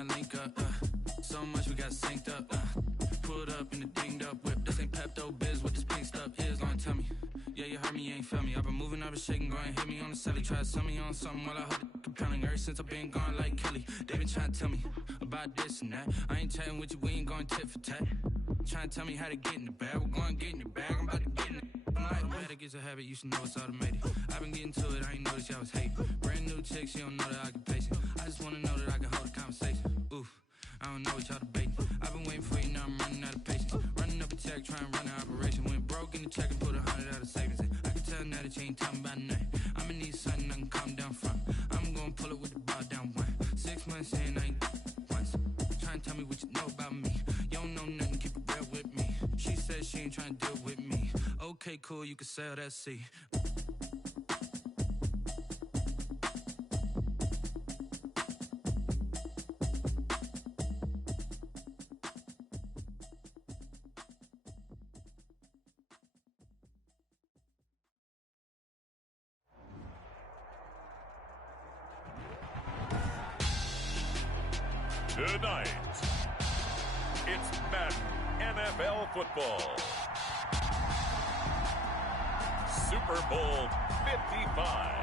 trying to link up. So much we got synced up. Pulled up in the dinged up whip. This ain't Pepto Biz with this pink stuff. Is gonna tell me. Yeah, you heard me, you ain't felt me. I've been moving, I've been shaking, go and hit me on the celly. Try to sell me on something while I hold it compelling. Ever since I've been gone like Kelly, they been trying to tell me about this and that. I ain't chatting with you, we ain't going tit for tat. Trying to tell me how to get in the bag. We're going to get in the bag, I'm about to get in it. I'm like, better get a habit, you should know it's automated. I've been getting to it, I ain't noticed y'all was hating. Brand new chick, she don't know that I can pace it. I just wanna know that I can hold a conversation. Oof, I don't know what y'all debating. I've been waiting for you, now I'm running out of patience. Running up a check, trying to run an operation. Went broke in the check and put 100 out of savings in. I can tell now that you ain't talking about nothing. I'ma need something I can calm down from. I'm gonna pull it with the ball down one. 6 months in, I ain't once. Trying to tell me what you know about me. You don't know nothing, keep it real with me. She said she ain't trying to deal with me. Okay, cool, you can sell that seat. Tonight, it's Madden NFL football. Super Bowl 55.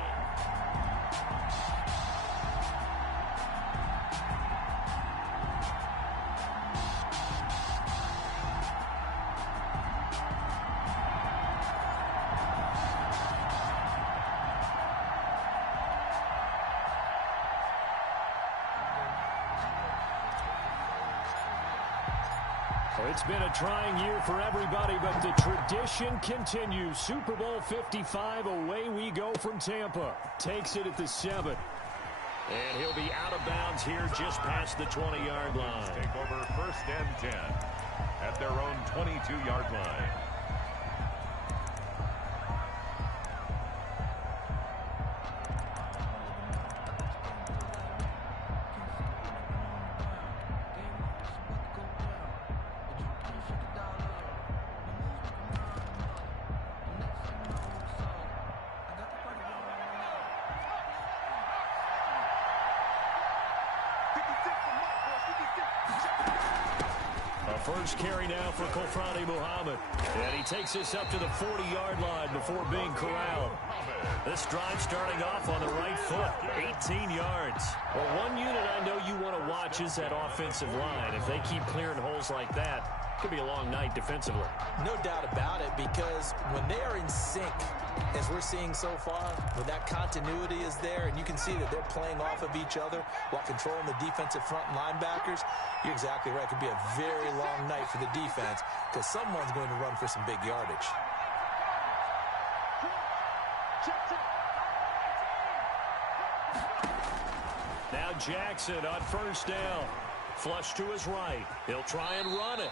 It's been a trying year for everybody, but the tradition continues. Super Bowl 55, away we go from Tampa. Takes it at the 7. And he'll be out of bounds here just past the 20-yard line. Take over 1st and 10 at their own 22-yard line. First carry now for HALSTEADYMOBBIN. And he takes this up to the 40-yard line before being corralled. This drive starting off on the right foot, 18 yards. Well, one unit I know you want to watch is that offensive line. If they keep clearing holes like that, it could be a long night defensively. No doubt about it, because when they are in sync, as we're seeing so far, when that continuity is there and you can see that they're playing off of each other while controlling the defensive front linebackers, you're exactly right. It could be a very long night for the defense because someone's going to run for some big yardage. Now Jackson on first down. Flush to his right. He'll try and run it.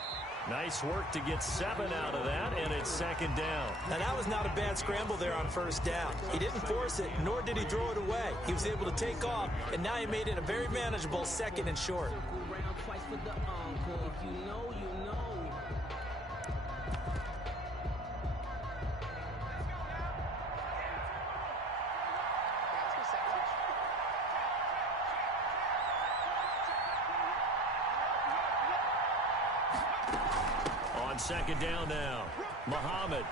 Nice work to get 7 out of that, and it's 2nd down. Now, that was not a bad scramble there on first down. He didn't force it, nor did he throw it away. He was able to take off, and now he made it a very manageable 2nd and short. On 2nd down now, Muhammad.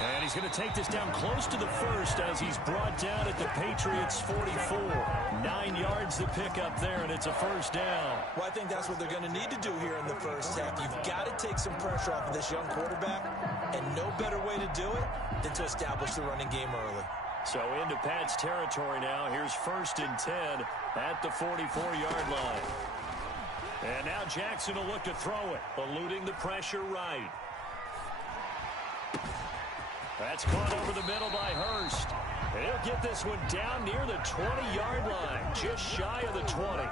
And he's going to take this down close to the 1st as he's brought down at the Patriots' 44. 9 yards to pick up there, and it's a 1st down. Well, I think that's what they're going to need to do here in the first half. You've got to take some pressure off of this young quarterback, and no better way to do it than to establish the running game early. So into Pat's territory now. Here's 1st and 10 at the 44-yard line. And now Jackson will look to throw it, eluding the pressure right. That's caught over the middle by Hurst. And he'll get this one down near the 20-yard line, just shy of the 20.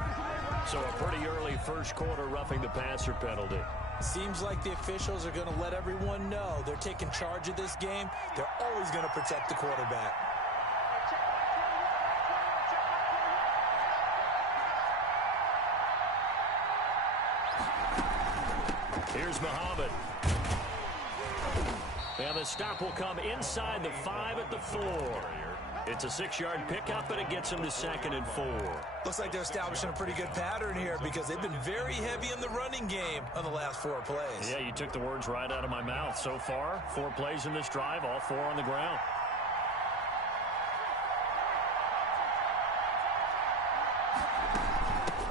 So a pretty early first quarter roughing the passer penalty. Seems like the officials are going to let everyone know they're taking charge of this game. They're always going to protect the quarterback. Here's Muhammad. And the stop will come inside the 5 at the 4. It's a 6-yard pickup, and it gets him to 2nd and 4. Looks like they're establishing a pretty good pattern here because they've been very heavy in the running game on the last 4 plays. Yeah, you took the words right out of my mouth. So far, 4 plays in this drive, all 4 on the ground.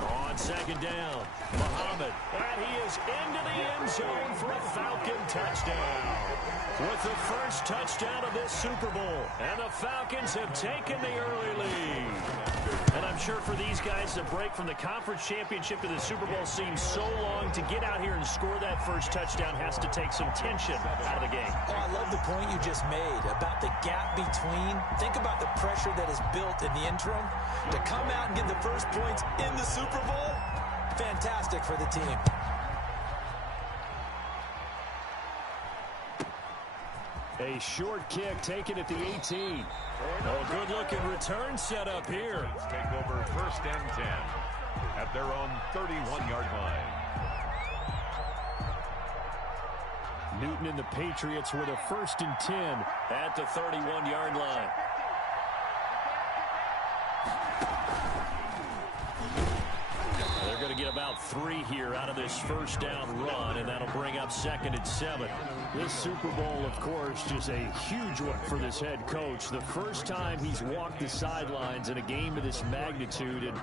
On 2nd down, Muhammad, and he is into the end zone for a Falcon touchdown. With the first touchdown of this Super Bowl, and the Falcons have taken the early lead. And I'm sure for these guys, the break from the conference championship to the Super Bowl seems so long. To get out here and score that first touchdown has to take some tension out of the game. Oh, I love the point you just made about the gap between. Think about the pressure that is built in the interim. To come out and get the first points in the Super Bowl, fantastic for the team. A short kick taken at the 18. Oh, good-looking return set up here. Take over 1st and 10 at their own 31-yard line. Newton and the Patriots with a 1st and 10 at the 31-yard line. They're going to get about 3 here out of this first down run, and that'll bring up 2nd and 7. This Super Bowl, of course, just a huge one for this head coach. The first time he's walked the sidelines in a game of this magnitude. And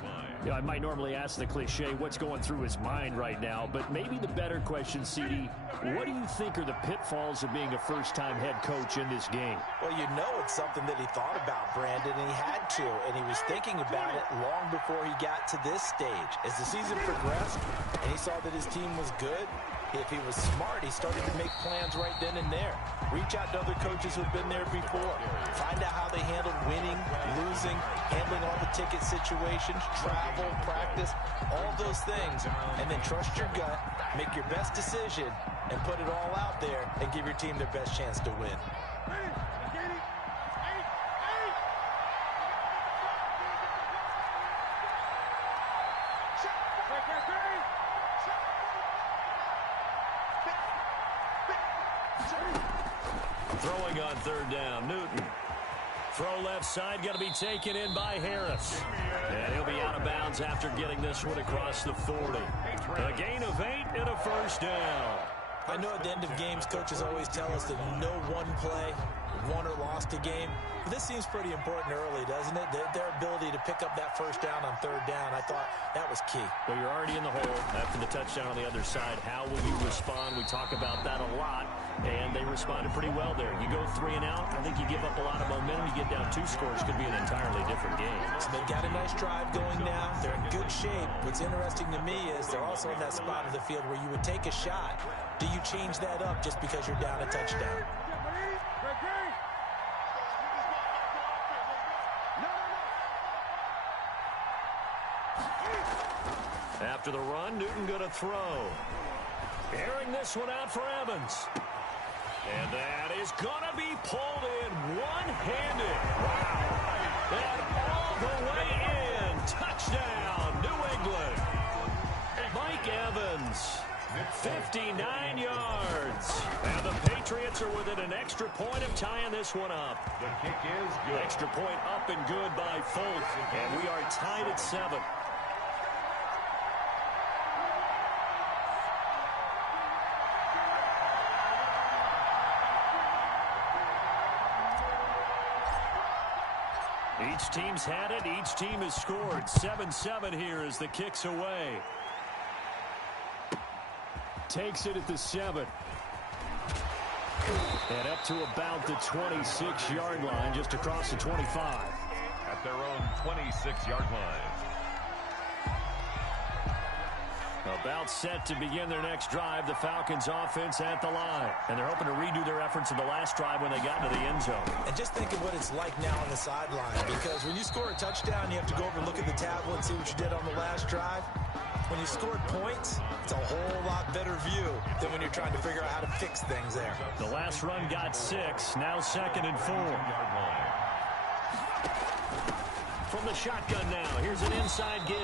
you know, I might normally ask the cliche, what's going through his mind right now? But maybe the better question, CD, what do you think are the pitfalls of being a first-time head coach in this game? Well, you know it's something that he thought about, Brandon, and he had to. And he was thinking about it long before he got to this stage. As the season progressed and he saw that his team was good, if he was smart, he started to make plans right then and there. Reach out to other coaches who've been there before. Find out how they handled winning, losing, handling all the ticket situations, travel, practice, all those things. And then trust your gut, make your best decision, and put it all out there and give your team their best chance to win. Throwing on 3rd down, Newton. Throw left side, going to be taken in by Harris. And he'll be out of bounds after getting this one across the 40. A gain of 8 and a 1st down. I know at the end of games, coaches always tell us that no one play won or lost a game. But this seems pretty important early, doesn't it? Their ability to pick up that first down on 3rd down, I thought that was key. Well, you're already in the hole after the touchdown on the other side. How will you respond? We talk about that a lot, and they responded pretty well there. You go 3 and out, I think you give up a lot of momentum. You get down 2 scores, could be an entirely different game. So they've got a nice drive going now. They're in good shape. What's interesting to me is they're also in that spot of the field where you would take a shot. Do you change that up just because you're down a touchdown? After the run, Newton going to throw. Airing this one out for Evans. And that is going to be pulled in one-handed. Wow. And all the way in. Touchdown, New England. Mike Evans, 59 yards. And the Patriots are within an extra point of tying this one up. The kick is good. Extra point up and good by Folk. And we are tied at 7. Each team's had it. Each team has scored. 7-7 here as the kick's away. Takes it at the 7. And up to about the 26-yard line, just across the 25. At their own 26-yard line. About set to begin their next drive. The Falcons offense at the line. And they're hoping to redo their efforts in the last drive when they got into the end zone. And just think of what it's like now on the sideline. Because when you score a touchdown, you have to go over and look at the tablet and see what you did on the last drive. When you scored points, it's a whole lot better view than when you're trying to figure out how to fix things there. The last run got 6. Now 2nd and 4. From the shotgun now, here's an inside give.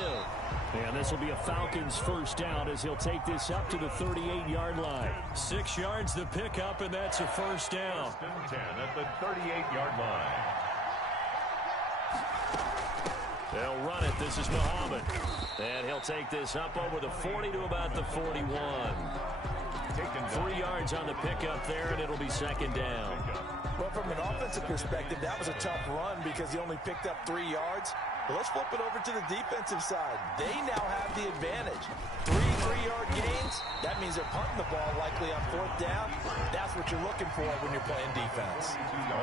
And this will be a Falcons first down as he'll take this up to the 38-yard line. 6 yards the pickup, and that's a first down. 10 at the 38-yard line. They'll run it. This is Muhammad. And he'll take this up over the 40 to about the 41. 3 yards on the pickup there, and it'll be second down. Well, from an offensive perspective, that was a tough run because he only picked up 3 yards. But let's flip it over to the defensive side. They now have the advantage. 3 3-yard gains. That means they're punting the ball likely on 4th down. That's what you're looking for when you're playing defense.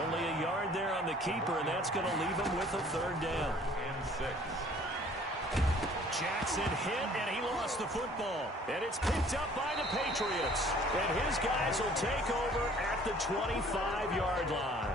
Only a yard there on the keeper, and that's going to leave him with a 3rd down. And 6. Jackson hit, and he lost the football. And it's picked up by the Patriots. And his guys will take over at the 25-yard line.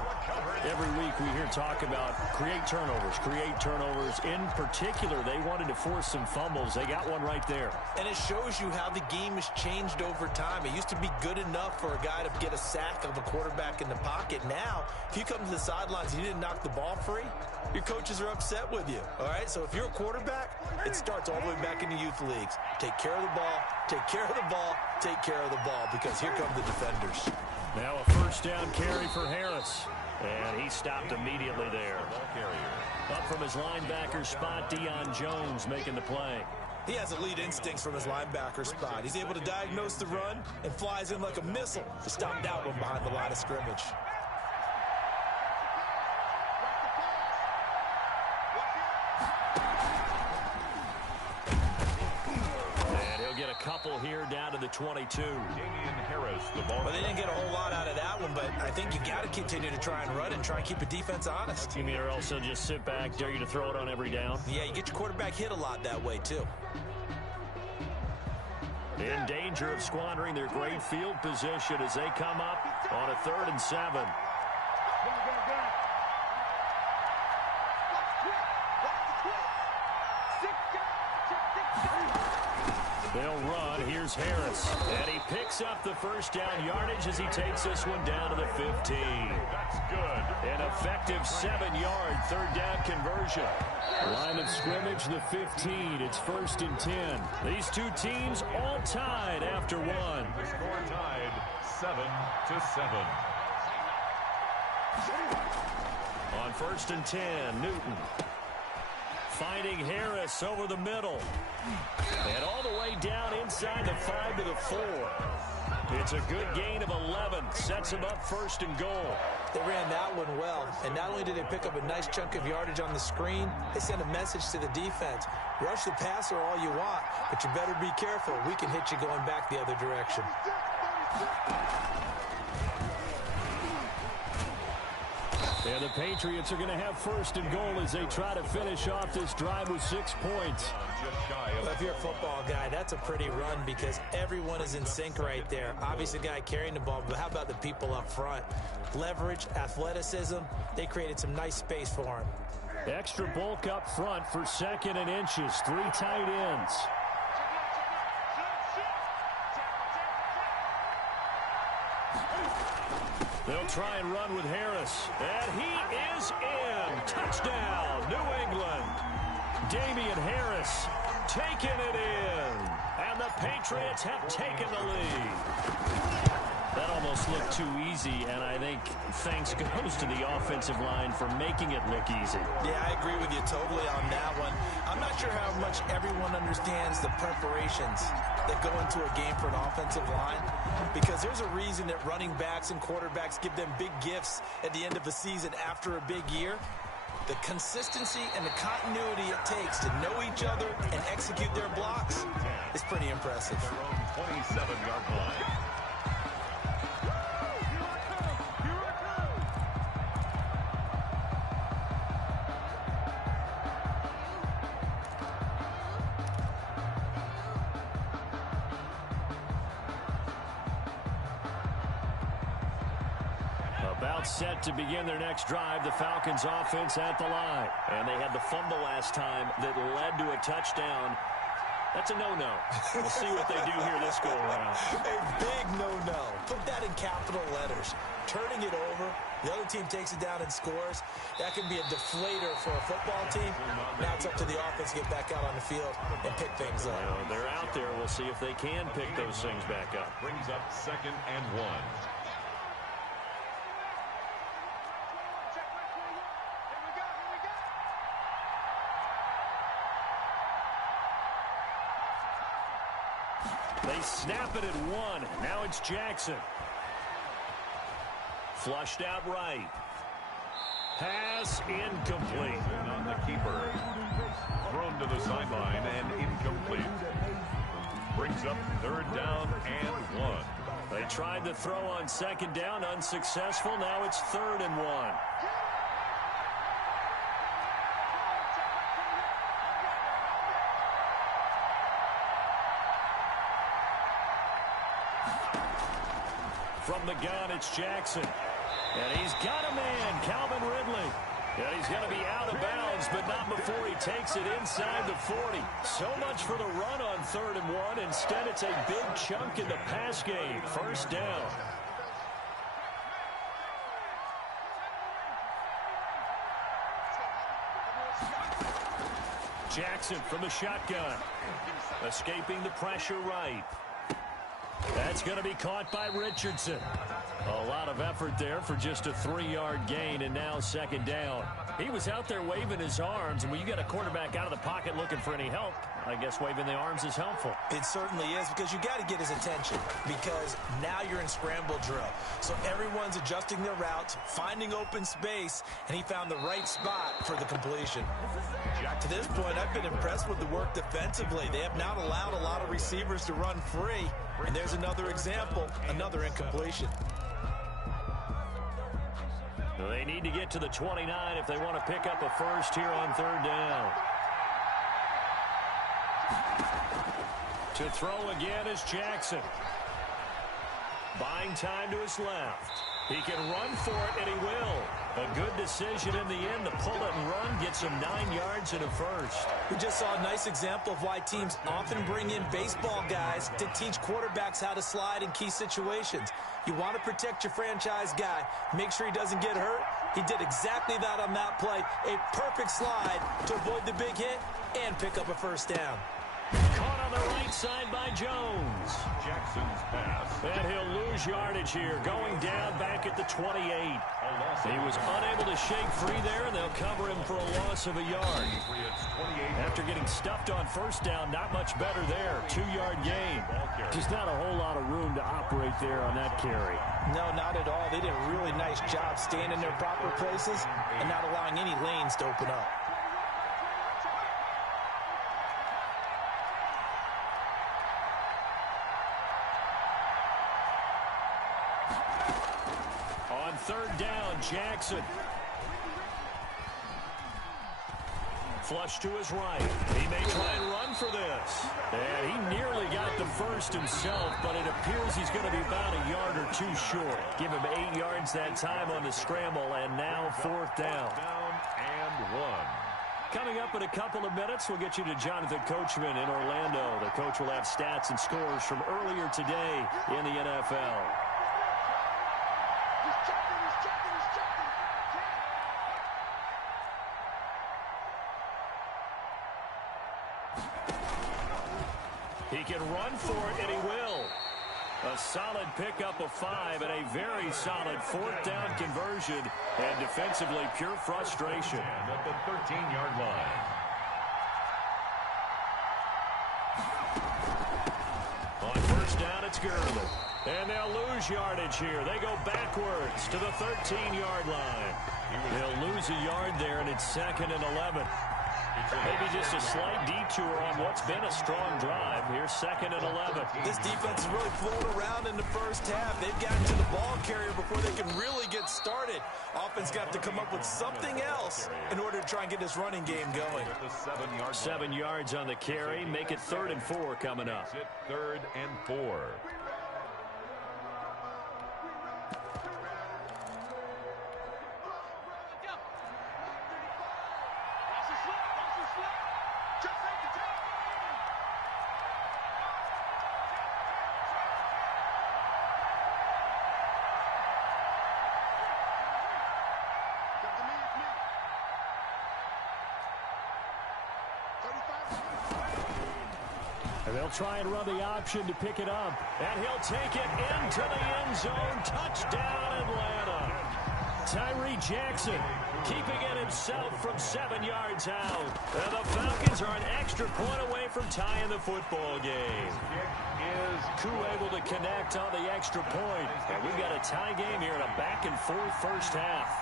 Every week we hear talk about create turnovers. In particular, they wanted to force some fumbles. They got one right there. And it shows you how the game has changed over time. It used to be good enough for a guy to get a sack of a quarterback in the pocket. Now, if you come to the sidelines and you didn't knock the ball free, your coaches are upset with you. All right, so if you're a quarterback, it starts all the way back in the youth leagues. Take care of the ball, take care of the ball, take care of the ball, because here come the defenders. Now a 1st down carry for Harris. And he stopped immediately there. Up from his linebacker spot, Deion Jones making the play. He has elite instincts from his linebacker spot. He's able to diagnose the run and flies in like a missile to stop that one behind the line of scrimmage. Get a couple here down to the 22. Harris, the ball. Well, they didn't get a whole lot out of that one, but I think you got to continue to try and run and try and keep the defense honest. You mean or also just sit back, dare you to throw it on every down? Yeah, you get your quarterback hit a lot that way, too. In danger of squandering their great field position as they come up on a 3rd and 7. They'll run. Here's Harris. And he picks up the 1st down yardage as he takes this one down to the 15. That's good. An effective 7-yard 3rd down conversion. Line of scrimmage, the 15. It's 1st and 10. These two teams all tied after one. The score tied 7-7. On 1st and 10, Newton. Finding Harris over the middle. And all the way down inside the 5 to the 4. It's a good gain of 11. Sets him up 1st and goal. They ran that one well. And not only did they pick up a nice chunk of yardage on the screen, they sent a message to the defense. Rush the passer all you want, but you better be careful. We can hit you going back the other direction. And the Patriots are going to have 1st and goal as they try to finish off this drive with 6 points. Well, if you're a football guy, that's a pretty run because everyone is in sync right there. Obviously, the guy carrying the ball, but how about the people up front? Leverage, athleticism, they created some nice space for him. Extra bulk up front for 2nd and inches. 3 tight ends. They'll try and run with Harris. And he is in. Touchdown, New England. Damian Harris taking it in. And the Patriots have taken the lead. That almost looked too easy, and I think thanks goes to the offensive line for making it look easy. Yeah, I agree with you totally on that one. I'm not sure how much everyone understands the preparations that go into a game for an offensive line, because there's a reason that running backs and quarterbacks give them big gifts at the end of the season after a big year. The consistency and the continuity it takes to know each other and execute their blocks is pretty impressive. Their own 27-yard line. About set to begin their next drive, the Falcons offense at the line. And they had the fumble last time that led to a touchdown. That's a no-no. We'll see what they do here this go-around. A big no-no. Put that in capital letters. Turning it over, the other team takes it down and scores. That can be a deflator for a football team. Now it's up to the offense to get back out on the field and pick things up. They're out there. We'll see if they can pick those things back up. Brings up 2nd and 1. They snap it at 1. Now it's Jackson. Flushed out right. Pass incomplete. On the keeper. Thrown to the sideline and incomplete. Brings up 3rd down and 1. They tried the throw on 2nd down, unsuccessful. Now it's 3rd and 1. From the gun, it's Jackson. And he's got a man, Calvin Ridley. And he's going to be out of bounds, but not before he takes it inside the 40. So much for the run on 3rd and 1. Instead, it's a big chunk in the pass game. 1st down. Jackson from the shotgun. Escaping the pressure right. That's going to be caught by Richardson. A lot of effort there for just a 3-yard gain, and now 2nd down. He was out there waving his arms, and when you get a quarterback out of the pocket looking for any help, I guess waving the arms is helpful. It certainly is, because you got to get his attention, because now you're in scramble drill. So everyone's adjusting their routes, finding open space, and he found the right spot for the completion. To this point, I've been impressed with the work defensively. They have not allowed a lot of receivers to run free. And there's another example, another incompletion. They need to get to the 29 if they want to pick up a first here on 3rd down. To throw again is Jackson. Buying time to his left. He can run for it, and he will. A good decision in the end to pull it and run, gets him 9 yards and a first. We just saw a nice example of why teams often bring in baseball guys to teach quarterbacks how to slide in key situations. You want to protect your franchise guy. Make sure he doesn't get hurt. He did exactly that on that play. A perfect slide to avoid the big hit and pick up a 1st down. Caught on the right side by Jones. Jackson's pass. And he'll lose yardage here, going down back at the 28. He was unable to shake free there, and they'll cover him for a loss of a yard. After getting stuffed on 1st down, not much better there. 2-yard gain. Just not a whole lot of room to operate there on that carry. No, not at all. They did a really nice job staying in their proper places and not allowing any lanes to open up. On 3rd down, Jackson. Flush to his right. He may try and run for this. And he nearly got the first himself, but it appears he's going to be about a yard or 2 short. Give him 8 yards that time on the scramble, and now 4th down. Down and 1. Coming up in a couple of minutes, we'll get you to Jonathan Coachman in Orlando. The coach will have stats and scores from earlier today in the NFL. He can run for it, and he will. A solid pickup of 5 and a very solid 4th down conversion. And defensively, pure frustration. And at the 13-yard line. On 1st down, it's Gurley. And they'll lose yardage here. They go backwards to the 13-yard line. They'll lose a yard there, and it's 2nd and 11. Maybe just a slight detour on what's been a strong drive. Here's 2nd and 11. This defense has really flown around in the 1st half. They've gotten to the ball carrier before they can really get started. Offense got to come up with something else in order to try and get this running game going. 7 yards on the carry. Make it 3rd and 4 coming up. 3rd and 4. And they'll try and run the option to pick it up. And he'll take it into the end zone. Touchdown, Atlanta. Tyree Jackson, keeping it himself from 7 yards out. And the Falcons are an extra point away from tying the football game. Koo able to connect on the extra point. And we've got a tie game here in a back-and-forth first half.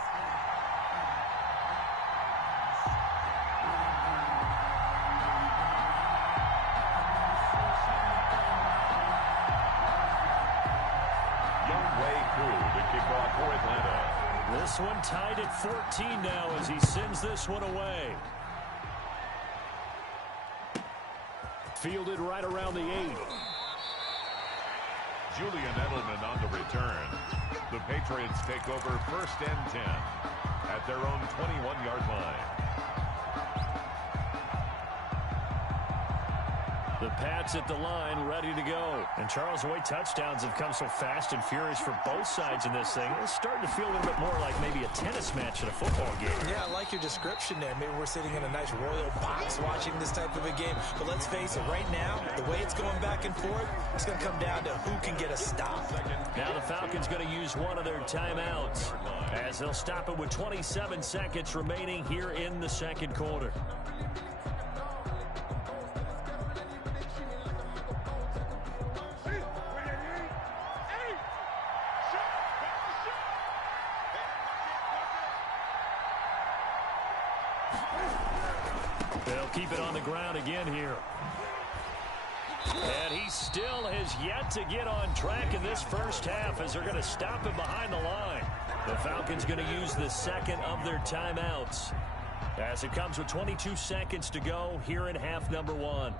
For Atlanta. This one tied at 14 now as he sends this one away. Fielded right around the 8. Julian Edelman on the return. The Patriots take over 1st and 10 at their own 21-yard line. The Pats at the line, ready to go. And Charles, the way touchdowns have come so fast and furious for both sides in this thing, it's starting to feel a little bit more like maybe a tennis match at a football game. Yeah, I like your description there. Maybe we're sitting in a nice royal box watching this type of a game. But let's face it, right now, the way it's going back and forth, it's going to come down to who can get a stop. Now the Falcons going to use one of their timeouts as they'll stop it with 27 seconds remaining here in the second quarter. They'll keep it on the ground again here. And he still has yet to get on track in this first half as they're going to stop him behind the line. The Falcons going to use the second of their timeouts as it comes with 22 seconds to go here in half number 1.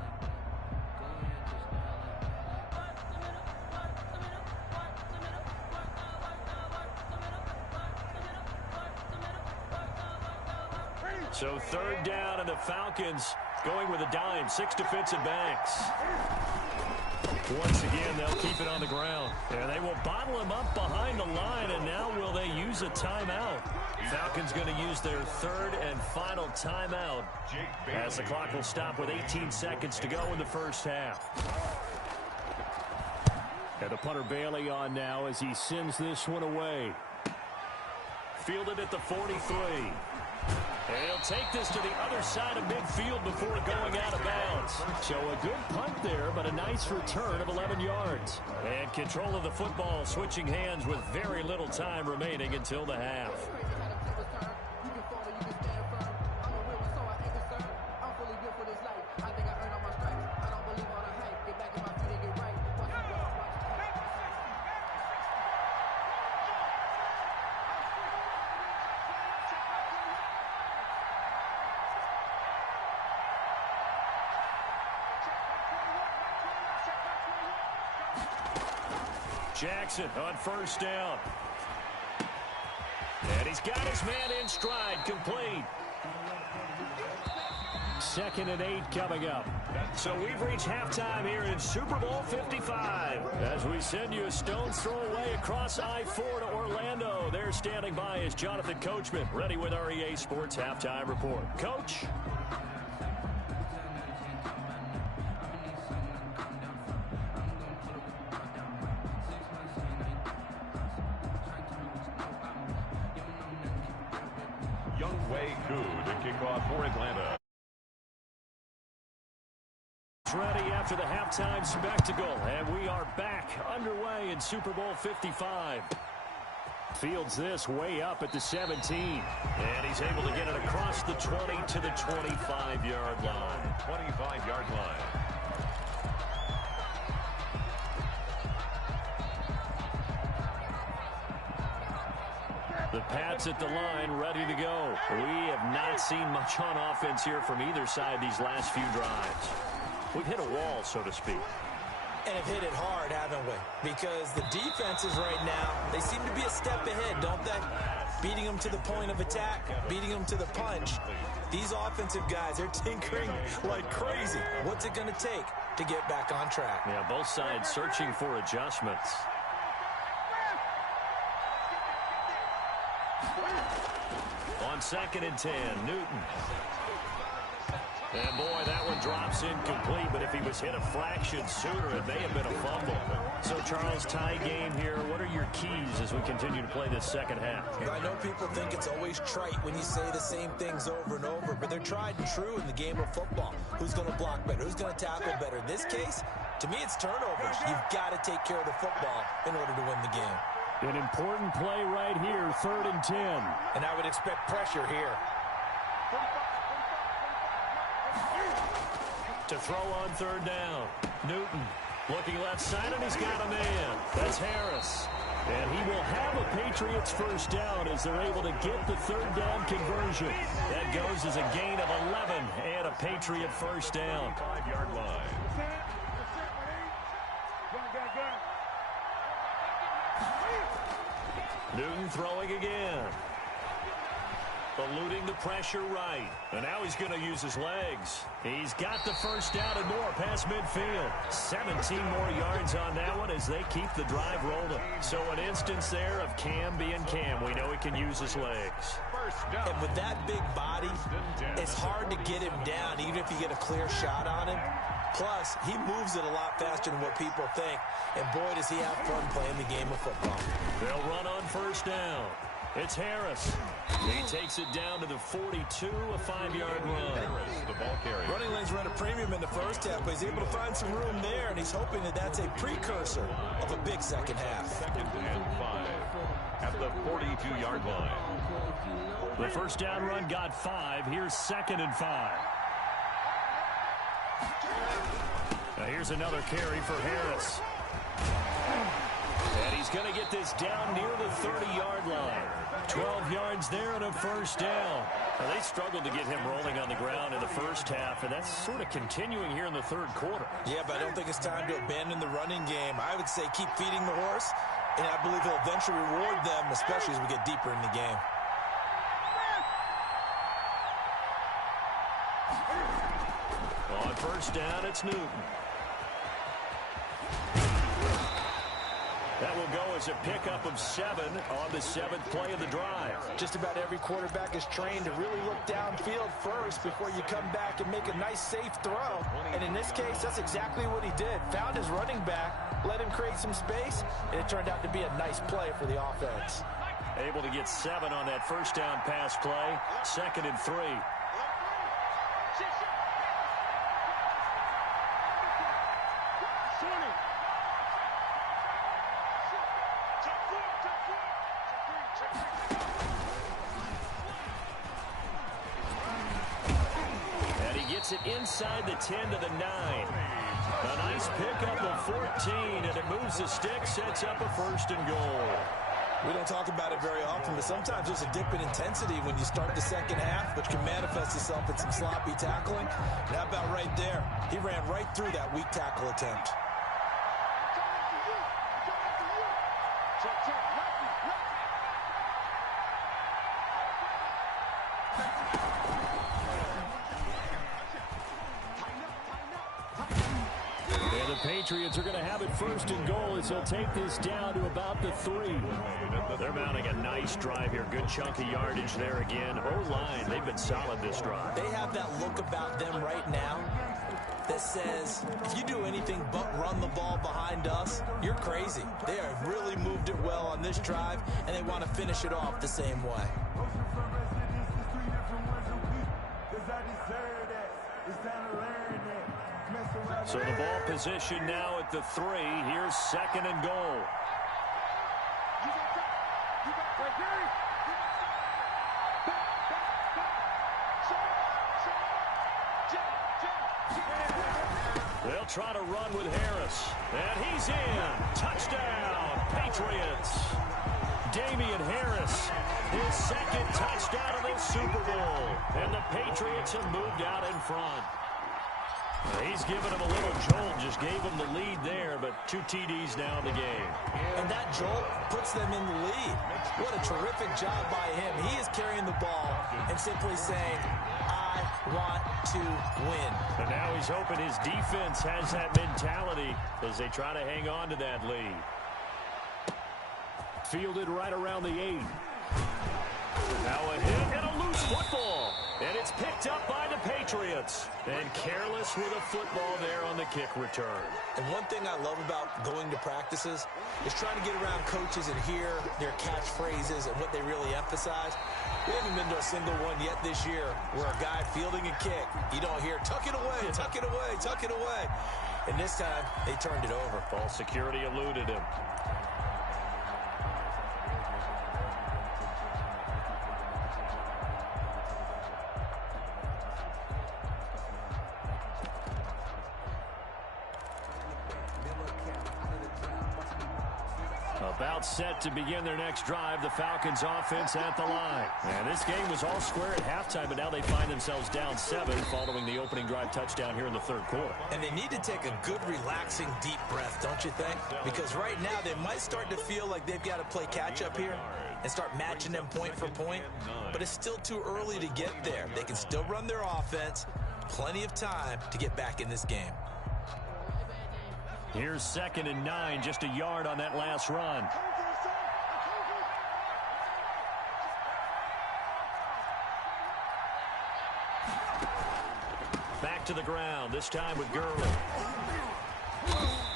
So 3rd down, and the Falcons going with a dime. 6 defensive backs. Once again, they'll keep it on the ground. And they will bottle him up behind the line, and now will they use a timeout? Falcons going to use their 3rd and final timeout as the clock will stop with 18 seconds to go in the first half. And the punter Bailey on now as he sends this one away. Fielded at the 43. And he'll take this to the other side of midfield before going out of bounds. So a good punt there, but a nice return of 11 yards. And control of the football switching hands with very little time remaining until the half. Jackson on 1st down. And he's got his man in stride, complete. 2nd and 8 coming up. So we've reached halftime here in Super Bowl 55. As we send you a stone's throw away across I-4 to Orlando. There standing by is Jonathan Coachman, ready with our EA Sports Halftime Report. Coach. To kick off for Atlanta. Ready after the halftime spectacle, and we are back underway in Super Bowl 55. Fields this way up at the 17, and he's able to get it across the 20 to the 25-yard line. 25-yard line. The Pats at the line, ready to go. We have not seen much on offense here from either side these last few drives. We've hit a wall, so to speak. And have hit it hard, haven't we? Because the defenses right now, they seem to be a step ahead, don't they? Beating them to the point of attack, beating them to the punch. These offensive guys, they're tinkering like crazy. What's it going to take to get back on track? Yeah, both sides searching for adjustments. On 2nd and 10, Newton. And boy, that one drops incomplete, but if he was hit a fraction sooner, it may have been a fumble. So, Charles, tie game here. What are your keys as we continue to play this second half? I know people think it's always trite when you say the same things over and over, but they're tried and true in the game of football. Who's going to block better? Who's going to tackle better? In this case, to me, it's turnovers. You've got to take care of the football in order to win the game. An important play right here, 3rd and 10. And I would expect pressure here. To throw on 3rd down. Newton looking left side, and he's got a man. That's Harris. And he will have a Patriots first down as they're able to get the 3rd down conversion. That goes as a gain of 11 and a Patriot first down. 5-yard line. Newton throwing again. Eluding the pressure right. And now he's going to use his legs. He's got the first down and more past midfield. 17 more yards on that one as they keep the drive rolling. So an instance there of Cam being Cam. We know he can use his legs. And with that big body, it's hard to get him down even if you get a clear shot on him. Plus, he moves it a lot faster than what people think. And boy, does he have fun playing the game of football. They'll run on first down. It's Harris. He takes it down to the 42, a 5-yard run. Harris, the ball carrier. Running lanes run a premium in the first half, but he's able to find some room there, and he's hoping that that's a precursor of a big second half. 2nd and 5 at the 42-yard line. The first down run got 5. Here's 2nd and 5. Now here's another carry for Harris. And he's going to get this down near the 30-yard line. 12 yards there and a first down. Now, they struggled to get him rolling on the ground in the first half, and that's sort of continuing here in the 3rd quarter. Yeah, but I don't think it's time to abandon the running game. I would say keep feeding the horse, and I believe he'll eventually reward them, especially as we get deeper in the game. On first down, it's Newton. That will go as a pickup of 7 on the 7th play of the drive. Just about every quarterback is trained to really look downfield first before you come back and make a nice, safe throw. And in this case, that's exactly what he did. Found his running back, let him create some space, and it turned out to be a nice play for the offense. Able to get 7 on that first down pass play. 2nd and 3. It inside the 10 to the 9. A nice pickup of 14, and it moves the stick, sets up a 1st and goal. We don't talk about it very often, but sometimes there's a dip in intensity when you start the second half, which can manifest itself in some sloppy tackling. And how about right there? He ran right through that weak tackle attempt. Patriots are going to have it 1st and goal as they'll take this down to about the 3. They're mounting a nice drive here. Good chunk of yardage there again. O-line, they've been solid this drive. They have that look about them right now that says, if you do anything but run the ball behind us, you're crazy. They have really moved it well on this drive, and they want to finish it off the same way. So the ball position now at the 3. Here's 2nd and goal. They'll try to run with Harris. And he's in. Touchdown, Patriots. Damian Harris, his 2nd touchdown of the Super Bowl. And the Patriots have moved out in front. He's given him a little jolt, just gave him the lead there, but 2 TDs now in the game. And that jolt puts them in the lead. What a terrific job by him. He is carrying the ball and simply saying, I want to win. And now he's hoping his defense has that mentality as they try to hang on to that lead. Fielded right around the 8. Now a hit and a loose football. And It's picked up by the Patriots. And careless with a football there on the kick return. And one thing I love about going to practices is trying to get around coaches and hear their catchphrases and what they really emphasize. We haven't been to a single one yet this year where a guy fielding a kick, you don't hear, tuck it away, tuck it away, tuck it away. And this time, they turned it over. Ball security eluded him. About set to begin their next drive. The Falcons offense at the line. And this game was all square at halftime, but now they find themselves down 7 following the opening drive touchdown here in the third quarter. And they need to take a good, relaxing, deep breath, don't you think? Because right now they might start to feel like they've got to play catch-up here and start matching them point for point. But it's still too early to get there. They can still run their offense. Plenty of time to get back in this game. Here's 2nd and 9, just a yard on that last run. Back to the ground, this time with Gurley.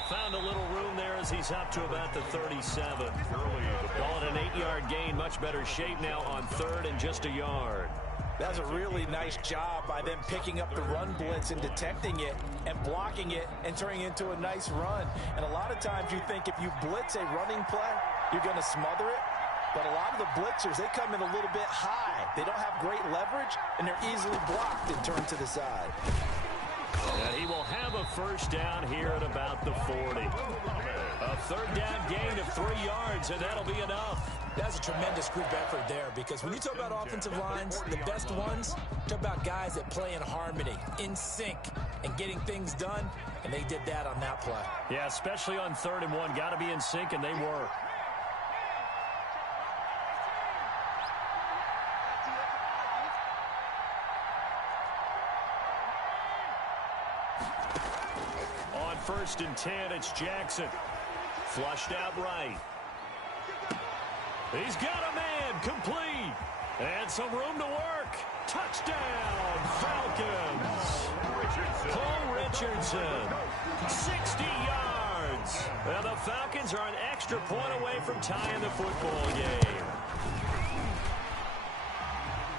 Found a little room there as he's up to about the 37. Call it an 8-yard gain, much better shape now on 3rd and just a yard. That's a really nice job by them picking up the run blitz and detecting it and blocking it and turning it into a nice run. And a lot of times you think if you blitz a running play, you're going to smother it. But a lot of the blitzers, they come in a little bit high. They don't have great leverage, and they're easily blocked and turned to the side. And he will have a first down here at about the 40. A 3rd down gain of 3 yards, and that'll be enough. That's a tremendous group effort there, because when you talk about offensive lines, the best ones, talk about guys that play in harmony, in sync, and getting things done, and they did that on that play. Yeah, especially on 3rd and 1. Got to be in sync, and they were. On 1st and 10, it's Jackson. Flushed out right. He's got a man, complete. And some room to work. Touchdown, Falcons. Paul Richardson, 60 yards. And the Falcons are an extra point away from tying the football game.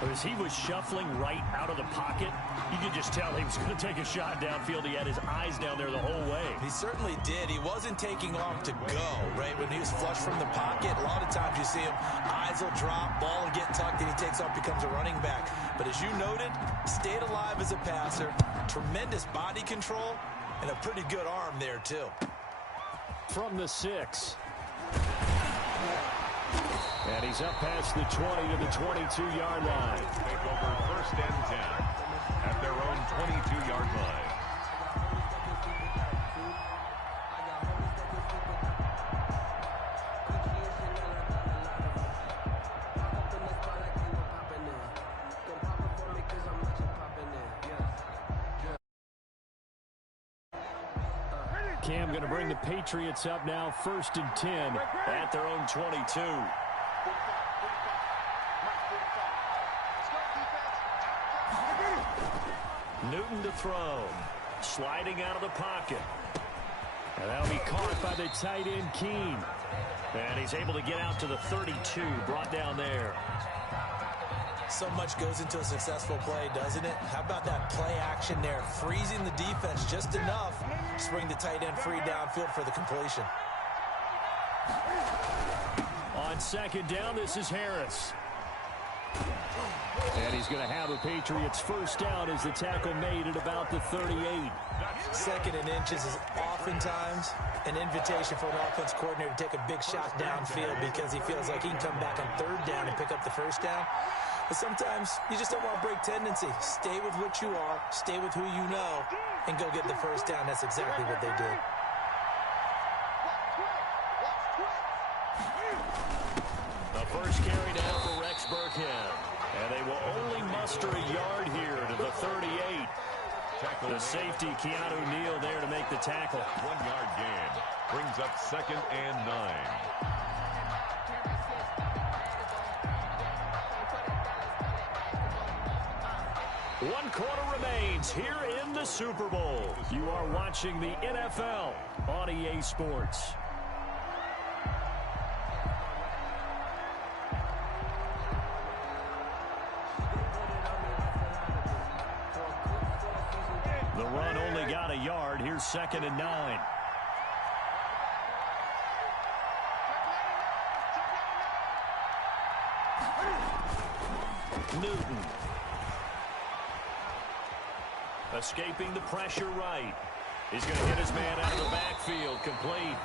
As he was shuffling right out of the pocket, you could just tell he was going to take a shot downfield. He had his eyes down there the whole way. He certainly did. He wasn't taking off to go, right? When he was flush from the pocket, a lot of times you see him, eyes will drop, ball will get tucked, and he takes off, becomes a running back. But as you noted, stayed alive as a passer, tremendous body control, and a pretty good arm there, too. From the 6. And he's up past the 20 to the 22-yard line. Take over 1st and 10 at their own 22-yard line. Cam going to bring the Patriots up now, 1st and 10 at their own 22. Newton to throw. Sliding out of the pocket. And that'll be caught by the tight end, Keene. And he's able to get out to the 32, brought down there. So much goes into a successful play, doesn't it? How about that play action there? Freezing the defense just enough to bring the tight end free downfield for the completion. On 2nd down, this is Harris. And he's going to have a Patriots first down as the tackle made at about the 38. 2nd and inches is oftentimes an invitation for an offense coordinator to take a big shot downfield because he feels like he can come back on 3rd down and pick up the first down. But sometimes you just don't want to break tendency. Stay with what you are, stay with who you know, and go get the first down. That's exactly what they did. The first carry down for Rex Burkhead. And they will only muster a yard here to the 38. The safety, Keanu Neal, there to make the tackle. 1-yard gain. Brings up 2nd and 9. 1 quarter remains here in the Super Bowl. You are watching the NFL on EA Sports. The run only got a yard. Here's 2nd and 9. Newton. Escaping the pressure right. He's going to hit his man out of the backfield. Complete.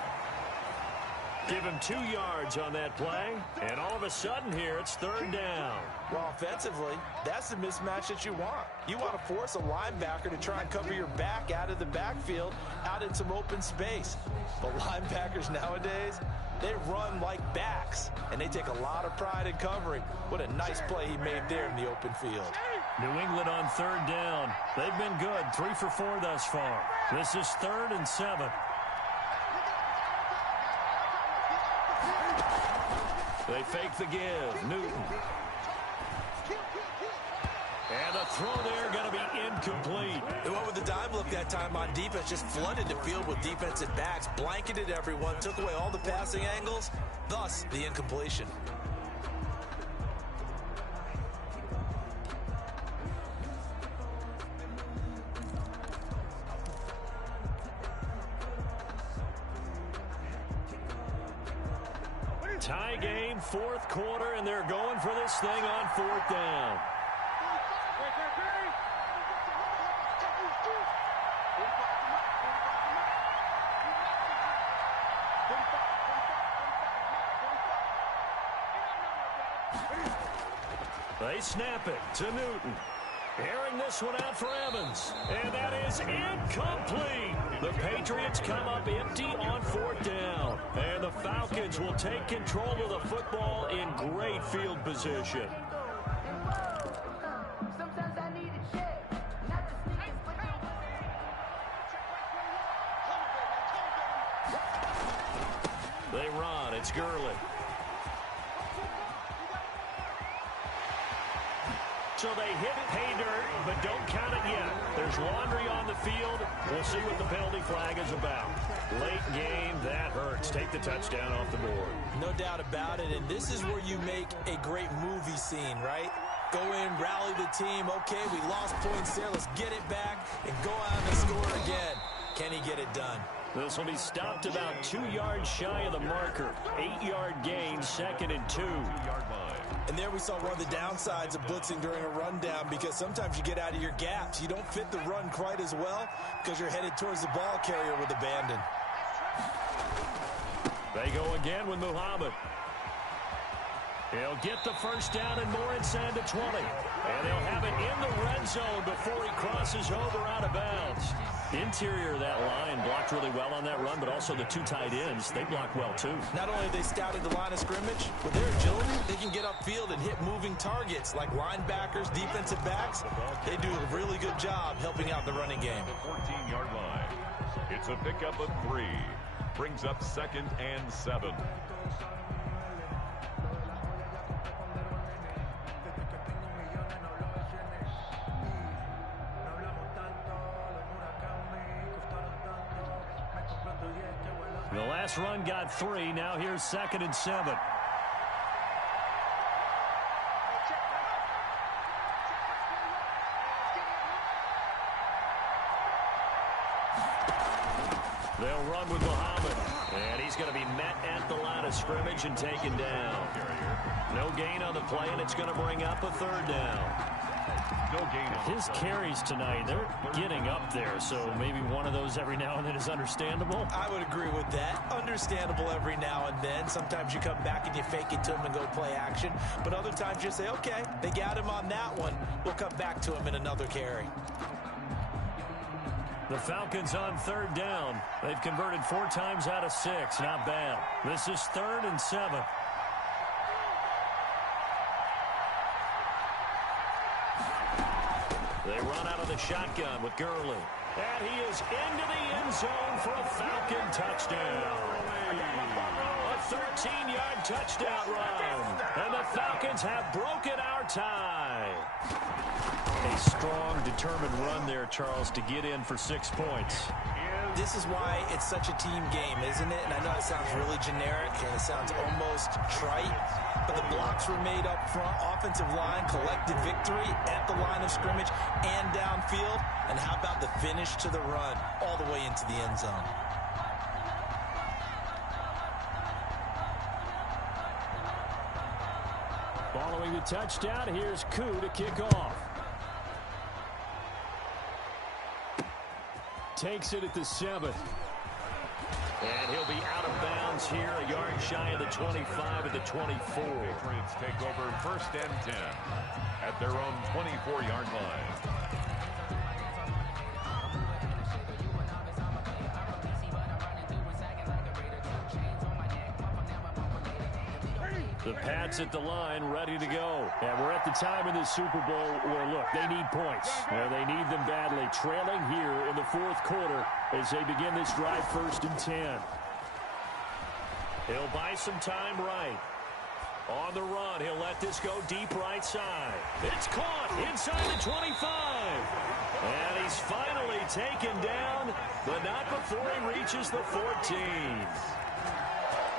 Give him 2 yards on that play. And all of a sudden here, it's 3rd down. Well, offensively, that's the mismatch that you want. You want to force a linebacker to try and cover your back out of the backfield, out in some open space. But linebackers nowadays, they run like backs, and they take a lot of pride in covering. What a nice play he made there in the open field. New England on 3rd down. They've been good, 3 for 4 thus far. This is 3rd and 7. They fake the give. Newton. And the throw there going to be incomplete. They went with the dime look that time on defense, just flooded the field with defensive backs, blanketed everyone, took away all the passing angles, thus the incompletion. Tie game, 4th quarter, and they're going for this thing on 4th down. They snap it to Newton. Airing this one out for Evans. And that is incomplete. The Patriots come up empty on 4th down. And the Falcons will take control of the football in great field position. They run. It's Gurley. So they hit pay dirt, but don't count it yet. There's laundry on the field. We'll see what the penalty flag is about. Late game, that hurts. Take the touchdown off the board. No doubt about it, and this is where you make a great movie scene, right? Go in, rally the team. Okay, we lost points there. Let's get it back and go out and score again. Can he get it done? This will be stopped about 2 yards shy of the marker. 8-yard gain, 2nd and 2. And there we saw one of the downsides of blitzing during a rundown, because sometimes you get out of your gaps. You don't fit the run quite as well because you're headed towards the ball carrier with abandon. They go again with Muhammad. He'll get the 1st down and more inside the 20. And they'll have it in the red zone before he crosses over out of bounds. Interior of that line blocked really well on that run, but also the 2 tight ends, they block well too. Not only have they scouted the line of scrimmage, with their agility, they can get upfield and hit moving targets like linebackers, defensive backs. They do a really good job helping out the running game. The 14-yard line. It's a pickup of 3. Brings up 2nd and 7. The last run got 3. Now here's 2nd and 7. They'll run with Muhammad. And he's going to be met at the line of scrimmage and taken down. No gain on the play, and it's going to bring up a 3rd down. No gain on His carries tonight, they're getting up there, so maybe one of those every now and then is understandable. I would agree with that. Understandable every now and then. Sometimes you come back and you fake it to him and go play action. But other times you say, okay, they got him on that one. We'll come back to him in another carry. The Falcons on 3rd down. They've converted 4 times out of 6. Not bad. This is 3rd and 7. They run out of the shotgun with Gurley. And he is into the end zone for a Falcon touchdown. A 13-yard touchdown run. And the Falcons have broken our tie. A a strong, determined run there, Charles, to get in for 6 points. This is why it's such a team game, isn't it? And I know it sounds really generic and it sounds almost trite, but the blocks were made up front. Offensive line collected victory at the line of scrimmage and downfield. And how about the finish to the run all the way into the end zone? Following the touchdown, here's Koo to kick off. Takes it at the 7. And he'll be out of bounds here, a yard shy of the 25 at the 24. Patriots take over 1st and 10 at their own 24-yard line. The Pats at the line, ready to go. And we're at the time in the Super Bowl where, look, they need points. They need them badly. Trailing here in the 4th quarter as they begin this drive 1st and 10. He'll buy some time right. On the run, he'll let this go deep right side. It's caught inside the 25. And he's finally taken down, but not before he reaches the 14.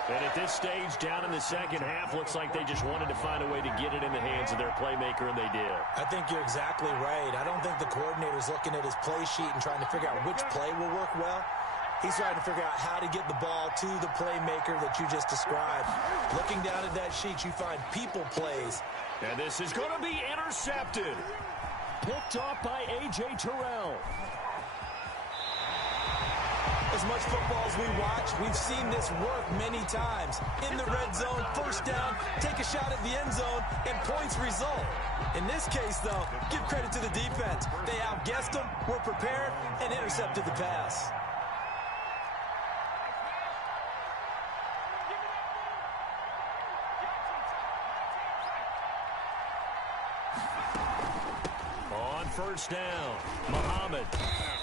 And at this stage, down in the second half, looks like they just wanted to find a way to get it in the hands of their playmaker, and they did. I think you're exactly right. I don't think the coordinator's looking at his play sheet and trying to figure out which play will work well. He's trying to figure out how to get the ball to the playmaker that you just described. Looking down at that sheet, you find people plays. And this is going to be intercepted. Picked off by A.J. Terrell. As much football as we watch, we've seen this work many times. In the red zone, 1st down, take a shot at the end zone, and points result. In this case, though, give credit to the defense. They outguessed them, were prepared, and intercepted the pass. On 1st down, Muhammad.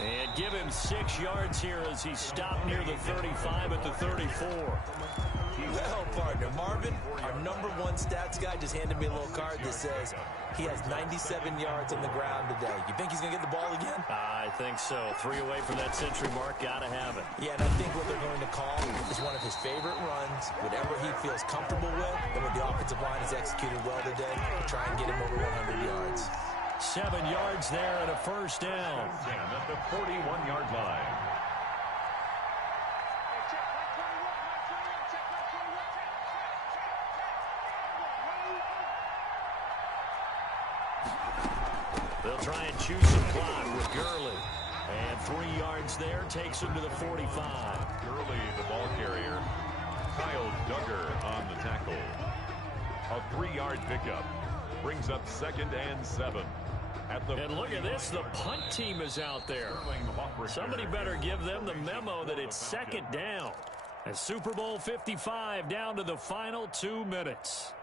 And give him 6 yards here as he stopped near the 35 at the 34. Well, partner, Marvin, our #1 stats guy just handed me a little card that says he has 97 yards on the ground today. You think he's going to get the ball again? I think so. 3 away from that century mark. Got to have it. Yeah, and I think what they're going to call is one of his favorite runs, whatever he feels comfortable with, and what the offensive line has executed well today to try and get him over 100 yards. 7 yards there and a 1st down. At the 41-yard line. They'll try and choose some clock with Gurley. And 3 yards there takes him to the 45. Gurley, the ball carrier. Kyle Duggar on the tackle. A 3-yard pickup. Brings up 2nd and 7. And look at this, the punt team is out there. Somebody better give them the memo that it's 2nd down. And Super Bowl 55 down to the final 2 minutes.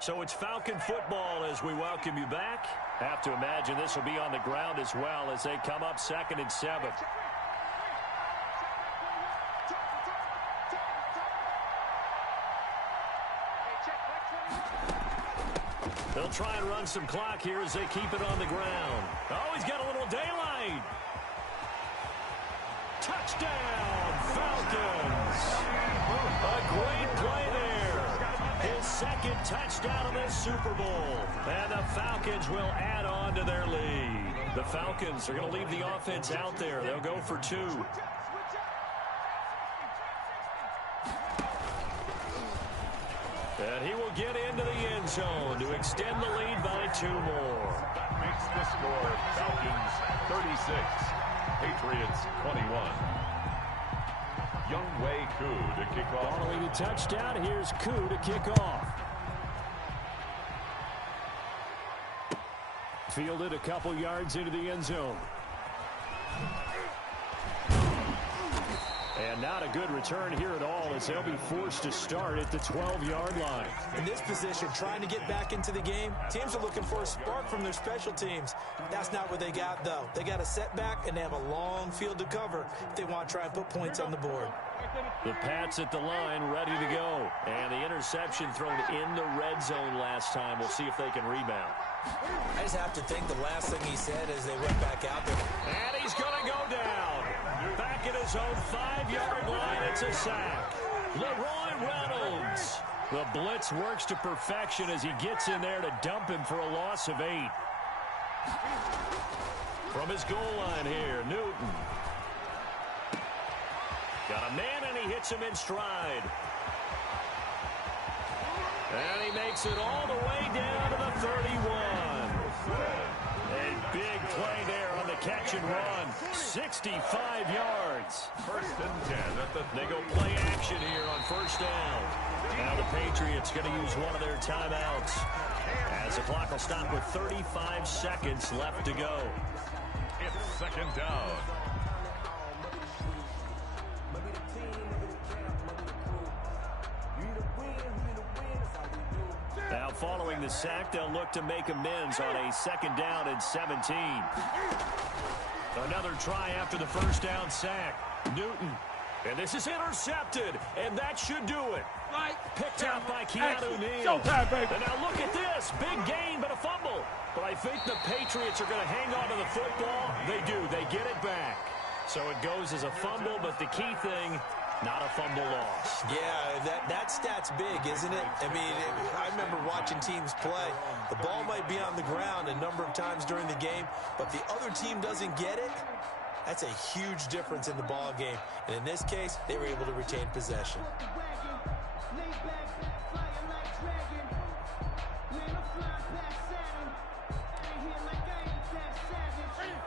So it's Falcon football as we welcome you back. Have to imagine this will be on the ground as well as they come up 2nd and 7. They'll try and run some clock here as they keep it on the ground. Oh, he's got a little daylight. Touchdown, Falcons. A great play there. His 2nd touchdown of this Super Bowl. And the Falcons will add on to their lead. The Falcons are going to leave the offense out there. They'll go for 2. And he will get into the end zone to extend the lead by 2 more. That makes the score Falcons 36, Patriots 21. Younghoe Koo to kick off. Following the touchdown, here's Koo to kick off. Fielded a couple yards into the end zone. And not a good return here at all as they'll be forced to start at the 12-yard line. In this position, trying to get back into the game, teams are looking for a spark from their special teams. That's not what they got, though. They got a setback, and they have a long field to cover if they want to try and put points on the board. The Pats at the line, ready to go. And the interception thrown in the red zone last time. We'll see if they can rebound. I just have to think the last thing he said as they went back out there. And he's going to go down. Back at his own 5-yard line, it's a sack. Leroy Reynolds. The blitz works to perfection as he gets in there to dump him for a loss of 8. From his goal line here, Newton. Got a man, and he hits him in stride. And he makes it all the way down to the 31. A big play there on the catch and run. 65 yards. First and 10 at the... They go play action here on first down. Now the Patriots going to use one of their timeouts as the clock will stop with 35 seconds left to go. It's second down. Now following the sack, they'll look to make amends on a second down and 17. Another try after the first down sack. Newton. And this is intercepted, and that should do it. Picked out by Keanu Neal. And now look at this. Big gain, but a fumble. But I think the Patriots are going to hang on to the football. They do. They get it back. So it goes as a fumble, but the key thing, not a fumble loss. Yeah, that stat's big, isn't it? I mean, I remember watching teams play. The ball might be on the ground a number of times during the game, but the other team doesn't get it. That's a huge difference in the ball game. And in this case, they were able to retain possession.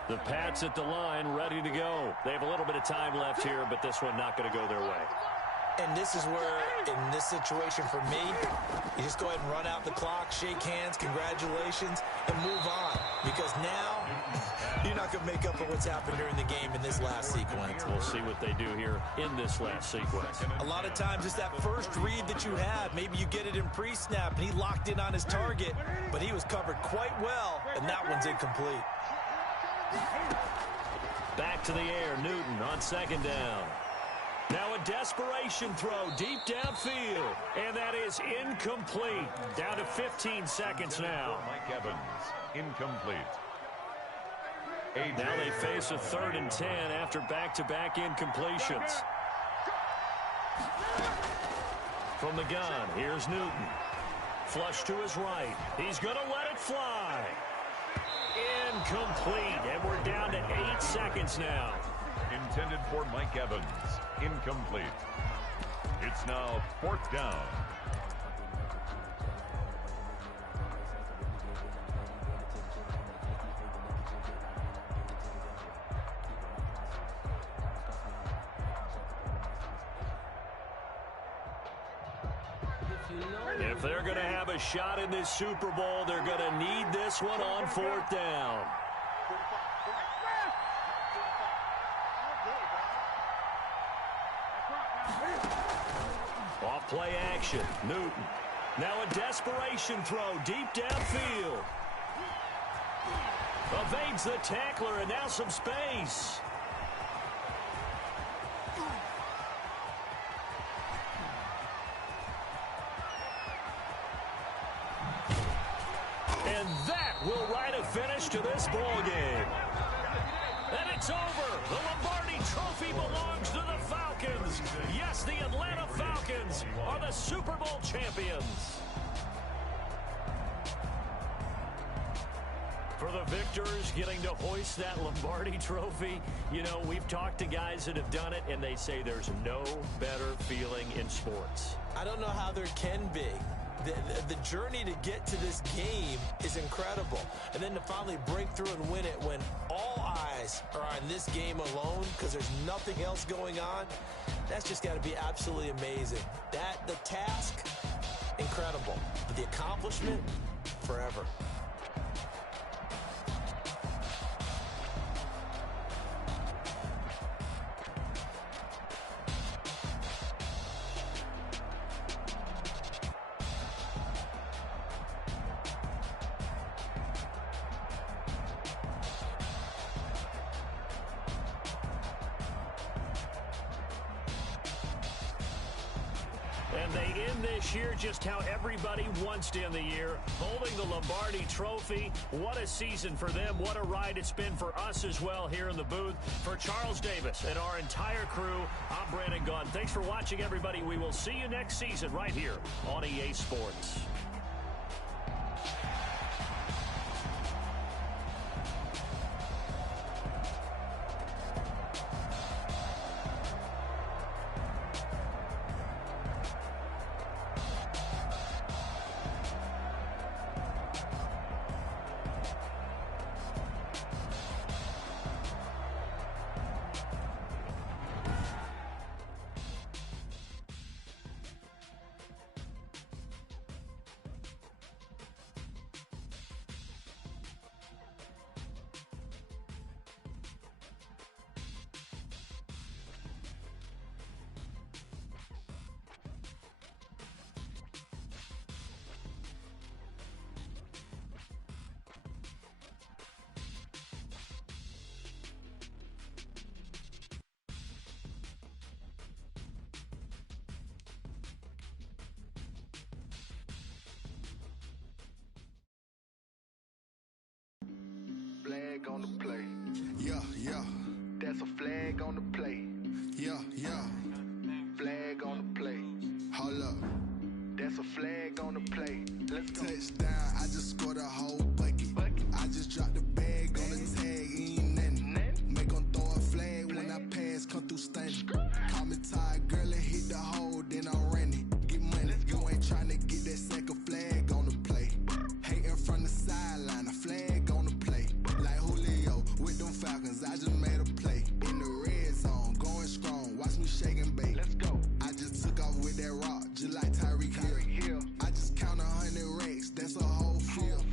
The Pats at the line, ready to go. They have a little bit of time left here, but this one not going to go their way. And this is where, in this situation for me, you just go ahead and run out the clock, shake hands, congratulations, and move on. Because now, you're not going to make up for what's happened during the game in this last sequence. We'll see what they do here in this last sequence. A lot of times, it's that first read that you have. Maybe you get it in pre-snap, and he locked in on his target, but he was covered quite well, and that one's incomplete. Back to the air, Newton on second down. Now a desperation throw deep downfield, and that is incomplete. Down to 15 seconds now. Mike Evans, incomplete. Now they face a 3rd and 10 after back-to-back incompletions. From the gun, here's Newton. Flush to his right. He's going to let it fly. Incomplete, and we're down to 8 seconds now. Intended for Mike Evans, incomplete. It's now 4th down. If they're going to have a shot in this Super Bowl, they're going to need this one on 4th down. Off play action, Newton. Now a desperation throw deep downfield. Evades the tackler, and now some space. And that will write a finish to this ball game. And it's over. The Lombardi Trophy belongs to the Falcons. Yes, the Atlanta Falcons are the Super Bowl champions. For the victors getting to hoist that Lombardi Trophy, you know, we've talked to guys that have done it, and they say there's no better feeling in sports. I don't know how there can be. The journey to get to this game is incredible. And then to finally break through and win it when all eyes are on this game alone because there's nothing else going on, that's just got to be absolutely amazing. The task, incredible. But the accomplishment, forever. And they end this year just how everybody wants to end the year, holding the Lombardi Trophy. What a season for them. What a ride it's been for us as well here in the booth. For Charles Davis and our entire crew, I'm Brandon Gaudin. Thanks for watching, everybody. We will see you next season right here on EA Sports. Flag on the play. Yeah, yeah. That's a flag on the play. Yeah, yeah. Flag on the play. Hold up. That's a flag on the play. Let's go. Touchdown, I just scored a whole bucket. I just dropped the bag on the tag, ain't nothing. Make 'em throw a flag when I pass, come through stunning. Call me tired, girl, and hit the hole, then I'm running. Get money, you ain't tryna get that second flag on the play. Hating from the sideline, a flag on the play. Like Julio with them Falcons, I just made a play. In the red zone, going strong, watch me shake and bake. Let's go. I just took off with that rock, just like Tyreek Hill. I just count 100 racks, that's a whole field.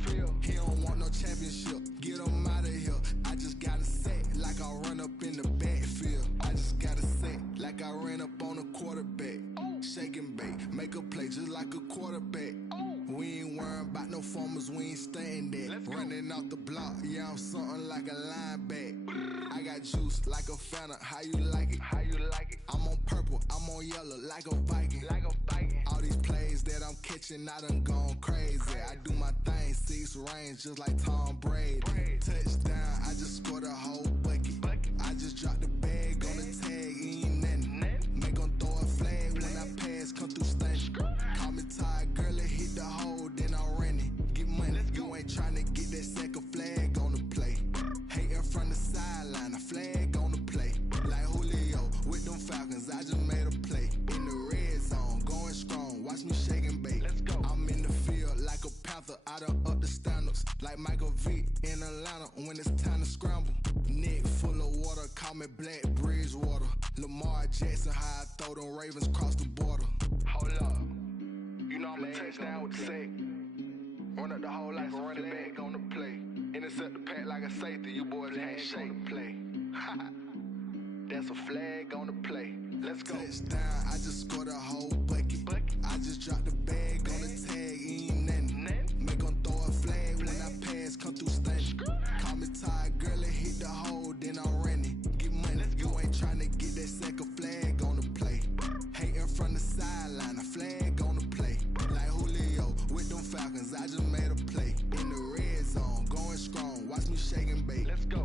He don't want no championship, get him out of here. I just got a set, like I run up in the backfield. I just got a set, like I ran up on a quarterback. Shake and bake, make a play just like a quarterback. We ain't worrying about no formers, we ain't staying there. Running off the block, yeah, I'm something like a linebacker. I got juice like a Fanta, how you like it? How you like it? I'm on purple, I'm on yellow, like a Viking. Like a Viking. All these plays that I'm catching, I done gone crazy. I do my thing, 6 range, just like Tom Brady. Touchdown, I just scored a whole bucket. I just dropped the bag on the tag, ain't nothing. Make 'em throw a flag when I pass, come through stunning. Call me tired, girl, and hit the hole, then I'm running. Get money, you ain't tryna get that second flag on the play. Hating from the sideline, a flag on the play. Like Julio with them Falcons, I just made a play. In the red zone, going strong, watch me shake and bake. Let's go. I'm in the field like a Panther, I done up the standards. Like Michael Vick in Atlanta when it's time to scramble. Neck full of water, call me Black Bridgewater. Lamar Jackson, how I throw them Ravens cross the border. Hold up. You know I'm a touchdown with the sack. Run up the whole like a running back on the play. Intercept the pack like a safety. You boys ain't shake the play. That's a flag on the play. Let's go. Touchdown, I just scored a whole bucket. I just dropped the bag on the tag, ain't nothing. Make 'em throw a flag when I pass, come through stunning. Call me tired, girl, and hit the hole, then I'm running. Get money, you ain't tryna get that second flag on the play. Hating from the sideline, a flag on the play. Like Julio with them Falcons, I just made a play. In the red zone, going strong, watch me shake and bake. Let's go.